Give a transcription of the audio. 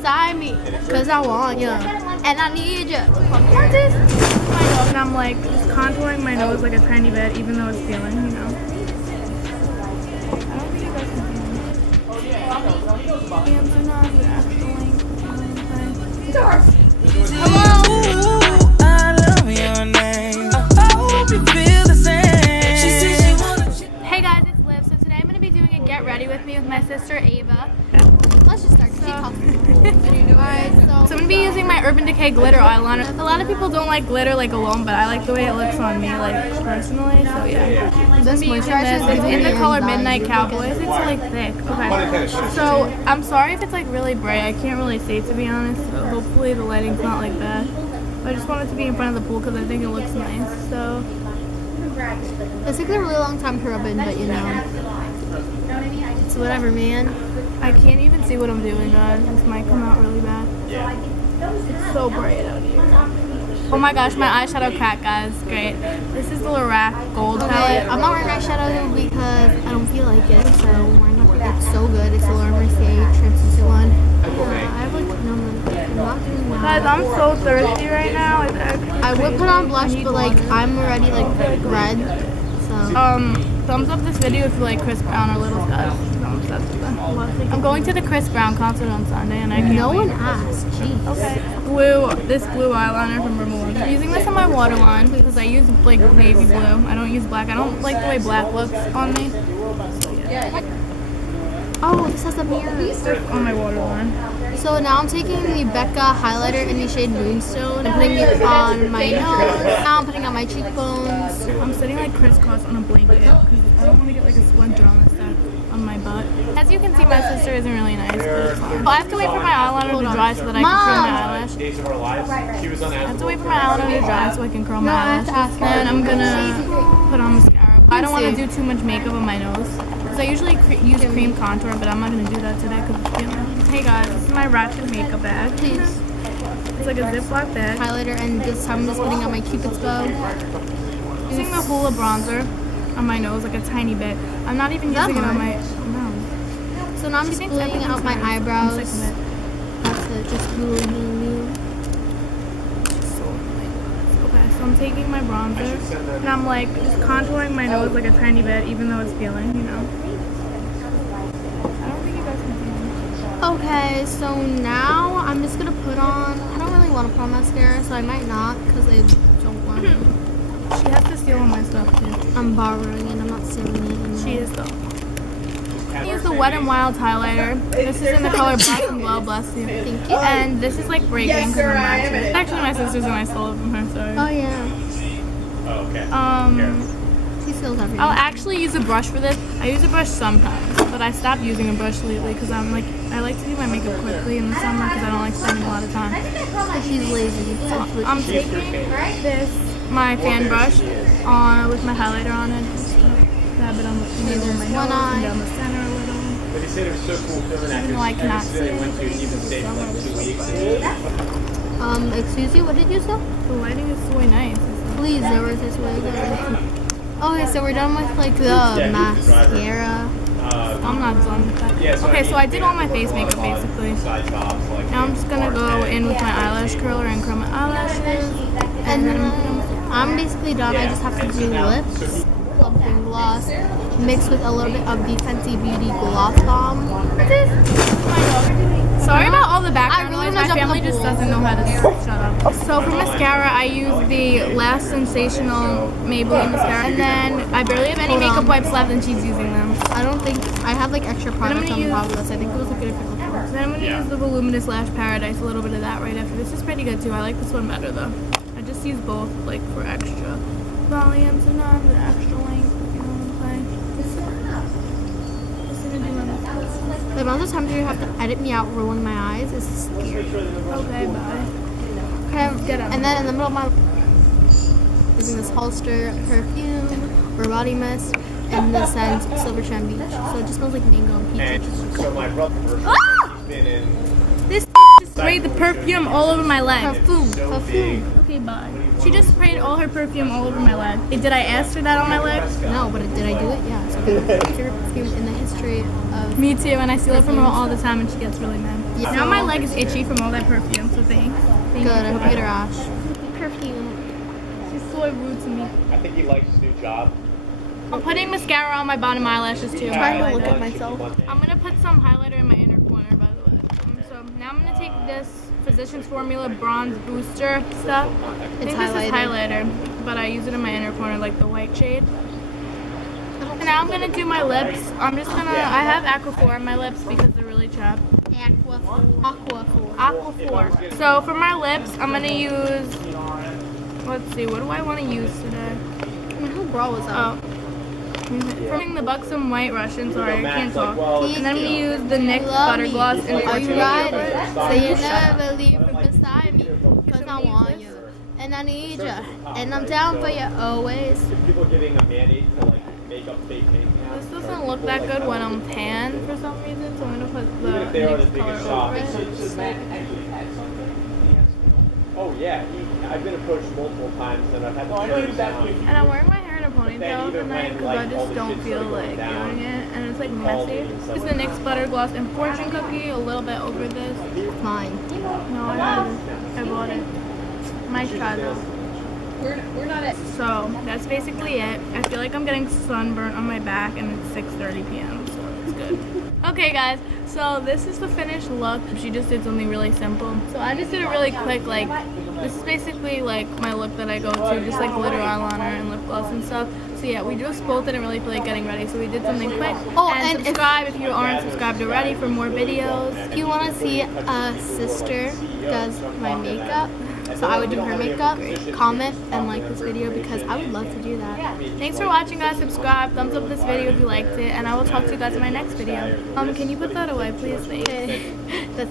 beside me, cause I want you, and I need you. What is? And I'm like just contouring my nose like a tiny bit, even though it's peeling, you know. I don't think you guys can see me. Hands are not the actual length. Hello. I love your name. I hope you feel the same. She said she wanna. Hey guys, it's Liv. So today I'm gonna be doing a get ready with me with my sister Ava. Let's just start. Alright, So I'm gonna be using my Urban Decay glitter eyeliner. A lot of people don't like glitter like alone, but I like the way it looks on me, like personally. So yeah, I'm gonna be using this. It's in the color Midnight Cowboys. It's like thick. Okay. So I'm sorry if it's like really bright. I can't really see to be honest. So hopefully the lighting's not like that. But I just want it to be in front of the pool because I think it looks nice. So It took a really long time to rub in, but you know, it's whatever, man. I can't even see what I'm doing, guys. This might come out really bad. It's so bright out here. Oh my gosh, my eyeshadow crack, guys. Great. This is the Lorac Gold Okay, palette. I'm not wearing eyeshadow because I don't feel like it, so we're not. It's so good. It's a Laura Mercier translucent one. I have like no money. I'm not doing well. Guys, I'm so thirsty right now. It's actually I would put on blush, but like I'm already like red. So thumbs up this video if you like Chris Brown or Little Scott. I'm going to the Chris Brown concert on Sunday, and I can't no wait. one asked. Jeez. Okay. This blue eyeliner from Grwm. I'm using this on my waterline because I use like navy blue. I don't use black. I don't like the way black looks on me. So yeah. Oh, this has a mirror. On my waterline. So now I'm taking the Becca highlighter in the shade Moonstone and putting it on my nose. Now I'm putting on my cheekbones. I'm sitting like crisscross on a blanket because I don't want to get like a splinter on this side on my butt. As you can see, my sister isn't really nice, but it's fine. I have to wait for my eyeliner to dry so that I can curl my eyelash. I have to wait for my eyeliner to dry so I can curl my eyelash. And I'm gonna put on mascara. I don't want to do too much makeup on my nose. I usually use cream contour, but I'm not going to do that today because it's feeling. Hey guys, this is my Ratchet makeup bag. Please. It's like a Ziploc bag. Highlighter, and this time I'm just putting on my Cupid's bow. Using the Hoola bronzer on my nose, like a tiny bit. I'm not even using it on my nose. So now I'm just blending out my eyebrows. I'm sick of it. That's it, just blending. Okay, so I'm taking my bronzer and I'm like just contouring my nose like a tiny bit, even though it's peeling, you know. I don't think you guys can see me. Okay, so now I'm just gonna put on. I don't really want to put on mascara, so I might not because I don't want to. She has to steal all my stuff too. I'm borrowing it. I'm not stealing it. She is though. I use the Wet n Wild highlighter. This is in the color Blossom Glow, bless you. Thank you. And this is like breaking because I'm matching. Actually, my sister's and I stole it from her. Sorry. Oh yeah. Oh, okay. She steals everything. I'll actually use a brush for this. I use a brush sometimes, but I stopped using a brush lately because I like to do my makeup quickly in the summer because I don't like spending a lot of time. She's lazy. I'm taking this, my fan brush, with my highlighter on it. Just dab it on the middle of my nose and down the center a little. But he said it was so cool filming that. Even though I cannot see They went to even stayed for like 2 weeks. Excuse you, what did you say? The lighting is so nice. Please, there was this way. Okay, so we're done with like the mascara. I'm not done with that. Okay, so I did all my face makeup basically. Now I'm just gonna go in with my eyelash curler and curl my eyelashes. And then I'm basically done. I just have to do lips, plumping gloss, mixed with a little bit of the Fenty Beauty Gloss Bomb. Sorry about all the background I really noise. My wanna jump in family the just pool. doesn't know how to shut up. So for mascara, I use the Last Sensational Maybelline mascara, and then I barely have any makeup wipes left, and she's using them. I don't think I have like extra products on the top of this. I think it was like a different color. Then I'm gonna use the Voluminous Lash Paradise, a little bit of that right after. This is pretty good too. I like this one better though. I just use both like for extra volume, sometimes with extra length. You know what I'm saying? Just gonna do my The amount of times you have to edit me out rolling my eyes is scary. Okay, bye. Okay, and then in the middle of my using this Hollister perfume or body mist and the scent Silver Strand Beach. So it just smells like mango and peach. And so my brother has been in This just sprayed the perfume all over my leg. Perfume. Okay, bye. She just sprayed all her perfume all over my leg. Did I ask her that on my leg? No, but did I do it? Yeah. It's my favorite perfume in the history of does. Me too, and I steal it from her all the time, and she gets really mad. Yeah. Now my leg is itchy from all that perfume, so thanks. Thank Good, I you. hope you get a rash. Perfume. She's so rude to me. I think he likes his new job. I'm putting mascara on my bottom eyelashes too. I'm trying to look at myself. I'm gonna put some highlighter in my inner corner, by the way. So now I'm gonna take this Physicians Formula Bronze Booster stuff. I think this is highlighter, but I use it in my inner corner, like the white shade. And now I'm gonna do my lips. I have Aquaphor on my lips because they're really chapped. Aquaphor. So for my lips, I'm gonna use, let's see, what do I want to use today? Who bra was that? Oh. From the Buxom White Russian, sorry, I can't talk. And then I'm going to use the NYX Butter Gloss in Are you Fortune. riding? So you never leave from beside me. Cause I want you. And I need you. And I'm down for you always. People giving a mandate to like make up fake makeup. This doesn't look that good when I'm tan for some reason, so I'm going to put the Even if they are the NYX color biggest shop. over it. Oh yeah, I've been approached multiple times and I've had to turn it down. And I'm wearing my hair in a ponytail tonight because I just don't feel like doing it, and it's like messy. This is the NYX Butter Gloss and Fortune Cookie, a little bit over this. Mine. No, I haven't. I bought it. Might try though. We're not at. So that's basically it. I feel like I'm getting sunburnt on my back, and it's 6:30 p.m. so it's good. Okay, guys. So this is the finished look. She just did something really simple. So I just did a really quick, like, this is basically like my look that I go to, just like glitter eyeliner and lip gloss and stuff. So yeah, we just both didn't really feel like getting ready, so we did something quick. Oh, and subscribe if you aren't subscribed already for more videos. If you want to see a sister does my makeup, so I would do her makeup, comment and like this video because I would love to do that. Thanks for watching, guys. Subscribe, thumbs up this video if you liked it, and I will talk to you guys in my next video. Can you put that away, please? Thanks. That's